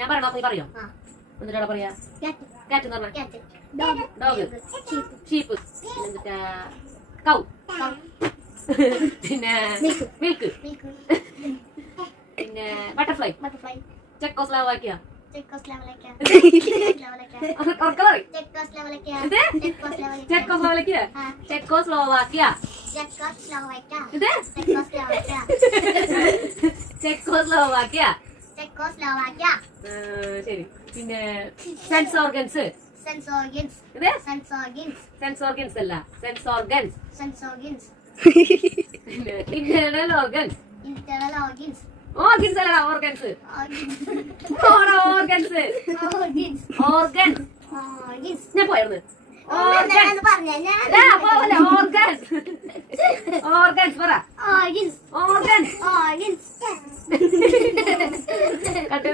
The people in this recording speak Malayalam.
ഞാൻ പറയണോ നീ പറയോ? എന്നിട്ടാ പറയാ കാറ്റ് എന്ന് പറഞ്ഞ ഡോഗ്, ഷീപ്പ്, എന്നിട്ടാ കൗ, പിന്നെ മിൽക്ക്, പിന്നെ ബട്ടർഫ്ലൈ, ചെക്കോസ്ലോവാക്കിയ, ചെക്കോസ്ലോവാക്കിയ, ശരി. പിന്നെ സെൻസ് ഓർഗൻസ്, സെൻസ് ഓർഗൻസ് അല്ല, sense organs, internal organs, organs അല്ല, ഓർഗൻസ്, ഓർഗൻസ്, ഓർഗൻസ് ഞാൻ പോയിരുന്നു. ഓർഗൻസ് ഓർഗൻസ് പറ, ഓർഗൻസ് കട്ട്